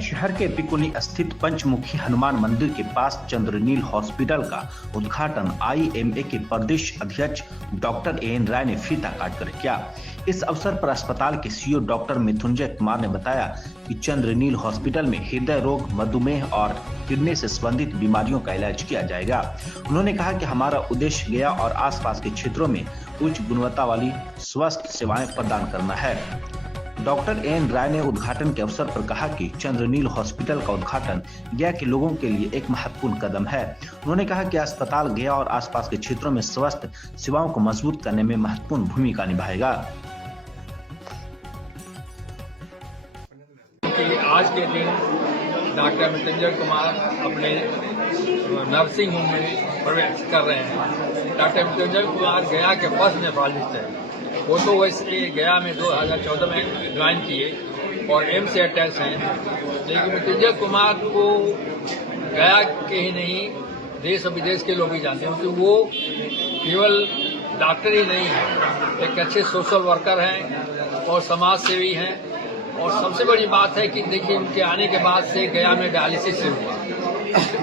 में शहर के पिकुनी स्थित पंचमुखी हनुमान मंदिर के पास चंद्रनील हॉस्पिटल का उद्घाटन आईएमए के प्रदेश अध्यक्ष डॉक्टर एएन राय ने फीता काटकर किया। इस अवसर पर अस्पताल के सीईओ डॉक्टर मृत्युंजय कुमार ने बताया कि चंद्रनील हॉस्पिटल में हृदय रोग, मधुमेह और किडनी से संबंधित बीमारियों का इलाज किया जाएगा। उन्होंने कहा कि हमारा उद्देश्य गया और आसपास के क्षेत्रों में उच्च गुणवत्ता वाली स्वास्थ्य सेवाएं प्रदान करना है। डॉक्टर एएन राय ने उद्घाटन के अवसर पर कहा कि चंद्रनील हॉस्पिटल का उद्घाटन गया के लोगों के लिए एक महत्वपूर्ण कदम है। उन्होंने कहा कि अस्पताल गया और आसपास के क्षेत्रों में स्वास्थ्य सेवाओं को मजबूत करने में महत्वपूर्ण भूमिका निभाएगा। आज के दिन डॉक्टर मृत्युंजय कुमार अपने नर्सिंग होम में प्रवेश कर रहे हैं। डॉक्टर मृत्युंजय कुमार गया के फर्स्ट नेफ्रोलॉजिस्ट हैं। वो तो वैसे गया में 2014 में ज्वाइन किए और एम्स से अटैच हैं, लेकिन मृत्युंजय कुमार को गया के ही नहीं देश और विदेश के लोग भी जानते हैं, क्योंकि वो केवल डॉक्टर ही नहीं है, एक अच्छे सोशल वर्कर हैं और समाज सेवी हैं। और सबसे बड़ी बात है कि देखिए, उनके आने के बाद से गया में डायलिसिस हुआ।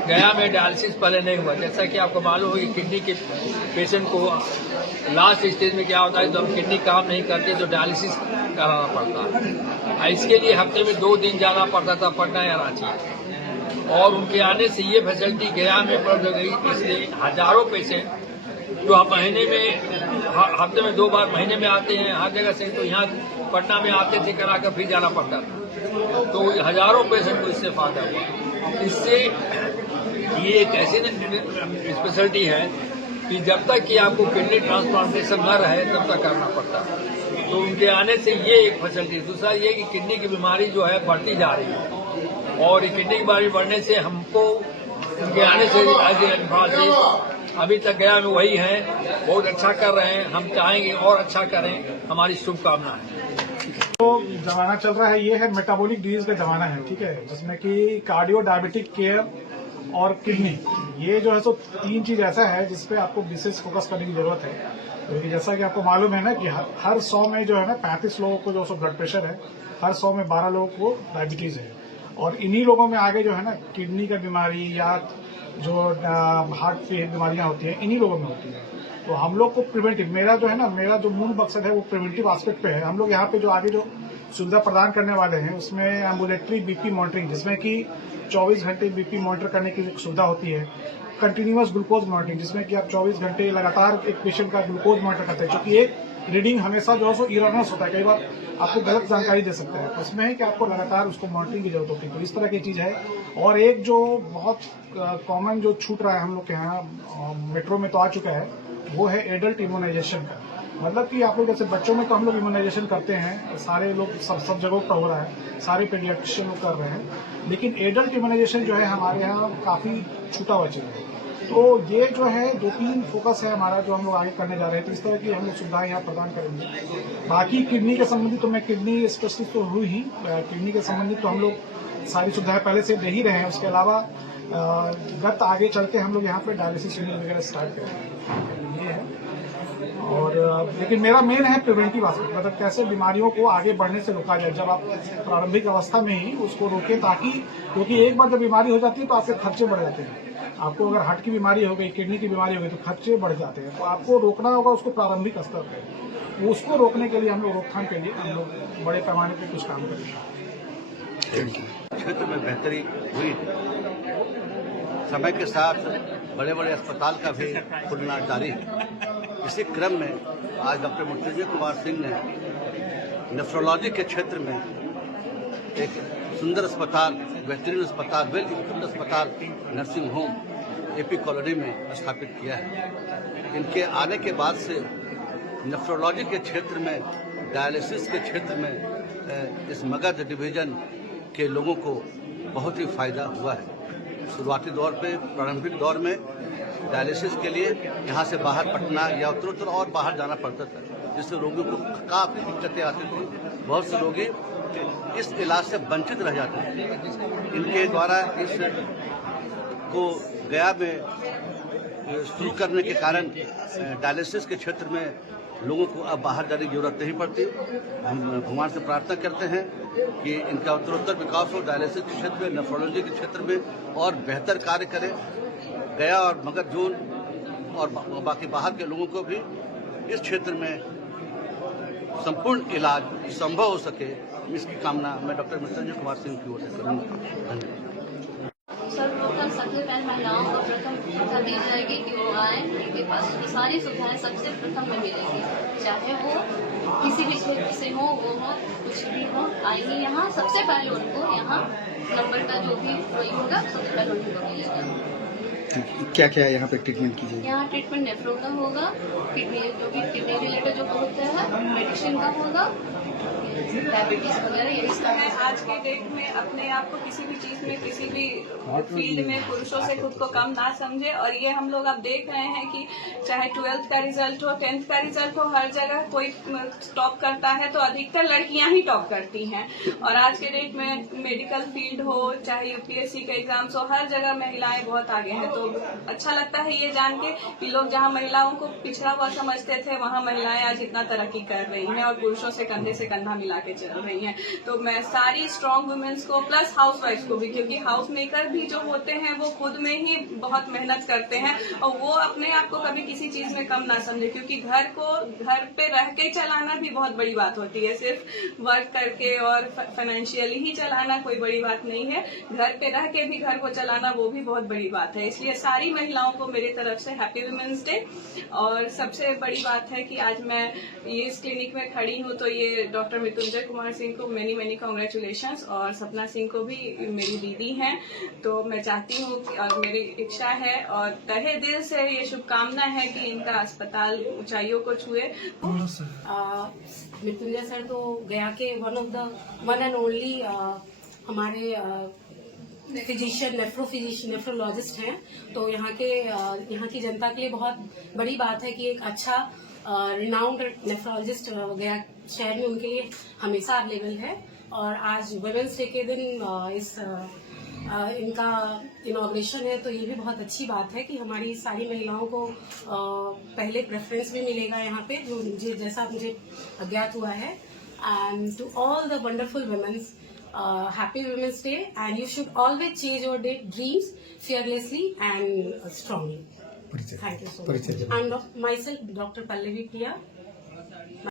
गया में डायलिसिस पहले नहीं हुआ। जैसा कि आपको मालूम हो कि किडनी के पेशेंट को लास्ट स्टेज में क्या होता है, तो हम किडनी काम नहीं करते तो डायलिसिस कराना पड़ता है। इसके लिए हफ्ते में 2 दिन जाना पड़ता था, पटना या रांची। और उनके आने से ये फैसिलिटी गया में उपलब्ध हो गई, इसलिए हजारों पेशेंट जो आप महीने में हफ्ते में 2 बार महीने में आते हैं हर जगह से, तो यहाँ पटना में आते थे, कराकर फिर जाना पड़ता था। तो हजारों पेशेंट को इससे फायदा हुआ। इससे ये एक ऐसी स्पेशलिटी है कि जब तक कि आपको किडनी ट्रांसप्लांटेशन न रहे तब तक करना पड़ता है। तो उनके आने से ये एक फैसिलिटी। दूसरा ये कि किडनी की बीमारी जो है बढ़ती जा रही है, और ये किडनी की बीमारी बढ़ने से हमको उनके आने से अभी तक गया में वही है, बहुत अच्छा कर रहे हैं। हम चाहेंगे और अच्छा करें, हमारी शुभकामना है। तो जमाना चल रहा है, ये है मेटाबॉलिक डिजीज का जमाना है, ठीक है, जिसमें कि कार्डियो डायबिटिक केयर और किडनी, ये जो है सो 3 चीज ऐसा है जिसपे आपको विशेष फोकस करने की जरूरत है। क्योंकि जैसा कि आपको मालूम है ना कि हर 100 में जो है ना 35 लोगों को जो सो ब्लड प्रेशर है, हर 100 में 12 लोगों को डायबिटीज है। और इन्हीं लोगों में आगे जो है ना किडनी का बीमारी या जो हार्ट की बीमारियां होती हैं, इन्हीं लोगों में होती है। तो हम लोग को प्रिवेंटिव, मेरा जो मूल मकसद है वो प्रिवेंटिव एस्पेक्ट पे है। हम लोग यहाँ पे जो आगे जो सुविधा प्रदान करने वाले हैं उसमें एम्बुलेटरी बीपी मॉनिटरिंग, जिसमें कि 24 घंटे बीपी मॉनिटर करने की सुविधा होती है। कंटिन्यूअस ग्लूकोज मॉनिटरिंग, जिसमें कि आप 24 घंटे लगातार एक पेशेंट का ग्लूकोज मॉनिटर करते हैं, क्योंकि एक रीडिंग हमेशा जो है सो इररनेस होता है, कई बार आपको गलत जानकारी दे सकता है। उसमें है कि आपको लगातार उसको मॉनिटरिंग की जरूरत होती है। तो इस तरह की चीज है। और एक जो बहुत कॉमन जो छूट रहा है हम लोग के यहाँ मेट्रो में तो आ चुका है, वो है एडल्ट इम्यूनाइजेशन का। मतलब कि आप लोग जैसे बच्चों में तो हम लोग इम्यूनाइजेशन करते हैं, सारे लोग सब जगहों पर हो रहा है, सारे पेडियाट्रिशियन लोग कर रहे हैं, लेकिन एडल्ट इम्यूनाइजेशन जो है हमारे यहाँ काफी छूटा हुआ चल रहा है। तो ये जो है 2-3 फोकस है हमारा, जो हम लोग आगे करने जा रहे हैं। तो इस तरह की हम लोग सुविधाएं यहाँ प्रदान करेंगे। बाकी किडनी के संबंधित तो मैं किडनी स्पेशलिस्ट तो हुई ही, किडनी के संबंधित तो हम लोग सारी सुविधाएं पहले से दे ही रहे हैं। उसके अलावा गत आगे चल के हम लोग यहाँ पे डायलिसिस यूनिट वगैरह स्टार्ट करेंगे, ये है। और लेकिन मेरा मेन है प्रिवेंटिव एस्पेक्ट, मतलब कैसे बीमारियों को आगे बढ़ने से रोका जाए। जब आप प्रारंभिक अवस्था में ही उसको रोकें, ताकि, क्योंकि एक बार जब बीमारी हो जाती है तो आपके खर्चे बढ़ जाते हैं। आपको अगर हार्ट की बीमारी हो गई, किडनी की बीमारी हो गई, तो खर्चे बढ़ जाते हैं। तो आपको रोकना होगा उसको प्रारंभिक स्तर पर। उसको रोकने के लिए हम लोग रोकथाम के लिए हम लोग बड़े पैमाने पर कुछ काम करेंगे। क्षेत्र में बेहतरी हुई, समय के साथ बड़े बड़े अस्पताल का भी खुलना जारी है। इसी क्रम में आज डॉक्टर मृत्युंजय कुमार सिंह ने नेफ्रोलॉजी के क्षेत्र में एक सुंदर अस्पताल, बेहतरीन अस्पताल, वेल इक्विप्ड अस्पताल, नर्सिंग होम एपी कॉलोनी में स्थापित किया है। इनके आने के बाद से नेफ्रोलॉजी के क्षेत्र में, डायलिसिस के क्षेत्र में इस मगध डिवीजन के लोगों को बहुत ही फायदा हुआ है। शुरुआती दौर पे, प्रारंभिक दौर में डायलिसिस के लिए यहाँ से बाहर पटना या उत्तरोत्तर और बाहर जाना पड़ता था, जिससे रोगियों को काफ़ी दिक्कतें आती थी। बहुत से रोगी इस इलाज से वंचित रह जाते थे। इनके द्वारा इस को गया में शुरू करने के कारण डायलिसिस के क्षेत्र में लोगों को अब बाहर जाने की जरूरत नहीं पड़ती। हम भगवान से प्रार्थना करते हैं कि इनका उत्तरोत्तर विकास हो, डायलिसिस के क्षेत्र में, नेफ्रोलॉजी के क्षेत्र में और बेहतर कार्य करें। गया और मगध जोन और बाकी बाहर के लोगों को भी इस क्षेत्र में संपूर्ण इलाज संभव हो सके, इसकी कामना मैं डॉक्टर मृत्युंजय कुमार सिंह की ओर से करूँगा। धन्यवाद। सर्वप्रथम सबसे पहले महिलाओं को प्रथम सुविधा दी जाएगी कि वो आए, उनके पास की सारी सुविधाएं सबसे प्रथम में मिलेगी, चाहे वो किसी भी क्षेत्र से हो, वो हो, कुछ भी हो, आएंगी यहाँ सबसे पहले उनको यहाँ नंबर का जो भी कोई होगा सबसे पहले उनको मिलेगा। क्या क्या यहाँ पे ट्रीटमेंट की जाएगी? यहाँ ट्रीटमेंट नेफ्रो का होगा, किडनी जो भी किडनी रिलेटेड जो होता है, मेडिसिन का होगा, डायबिटीज वगैरह ये सब है। आज के डेट में अपने आप को किसी भी चीज में, किसी भी फील्ड में पुरुषों से खुद को कम ना समझे। और ये हम लोग अब देख रहे हैं कि चाहे 12th का रिजल्ट हो, 10th का रिजल्ट हो, हर जगह कोई टॉप करता है तो अधिकतर लड़कियां ही टॉप करती हैं। और आज के डेट में मेडिकल फील्ड हो, चाहे यूपीएससी के एग्जाम्स हो, हर जगह महिलाएं बहुत आगे हैं। तो अच्छा लगता है ये जान के कि लोग जहाँ महिलाओं को पिछड़ा हुआ समझते थे, वहाँ महिलाएं आज इतना तरक्की कर रही हैं और पुरुषों से कंधा मिला के चल रही हैं। तो मैं सारी स्ट्रॉन्ग वुमेन्स को प्लस हाउस वाइफ्स को भी, क्योंकि हाउस मेकर भी जो होते हैं वो खुद में ही बहुत मेहनत करते हैं और वो अपने आप को कभी किसी चीज में कम ना समझे, क्योंकि घर पे रह के चलाना भी बहुत बड़ी बात होती है। सिर्फ वर्क करके और फाइनेंशियली ही चलाना कोई बड़ी बात नहीं है, घर पे रह के भी घर को चलाना वो भी बहुत बड़ी बात है। इसलिए सारी महिलाओं को मेरी तरफ से हैप्पी वुमेन्स डे। और सबसे बड़ी बात है कि आज मैं ये इस क्लिनिक में खड़ी हूँ, तो ये डॉक्टर मृत्युंजय कुमार सिंह को मेनी कांग्रेचुलेशंस, और सपना सिंह को भी मेरी दीदी हैं। तो मैं चाहती हूँ और मेरी इच्छा है और तहे दिल से ये शुभकामना है कि इनका अस्पताल ऊंचाइयों को छुए। मृत्युंजय सर तो गया के वन एंड ओनली हमारे फिजिशियन, नेफ्रोलॉजिस्ट हैं। तो यहाँ की जनता के लिए बहुत बड़ी बात है कि एक अच्छा रिनाउंड नेफ्रोलॉजिस्ट गया शहर में उनके लिए हमेशा अवेलेबल है। और आज वुमेन्स डे के दिन इनका इनॉग्रेशन है, तो ये भी बहुत अच्छी बात है कि हमारी सारी महिलाओं को पहले प्रेफरेंस भी मिलेगा यहाँ पे, जो जैसा मुझे अज्ञात हुआ है। And to all the wonderful womens, happy womens day, and you should always chase your dreams fearlessly and strongly. Thank you so much. And myself, Dr. Pallavi Priya.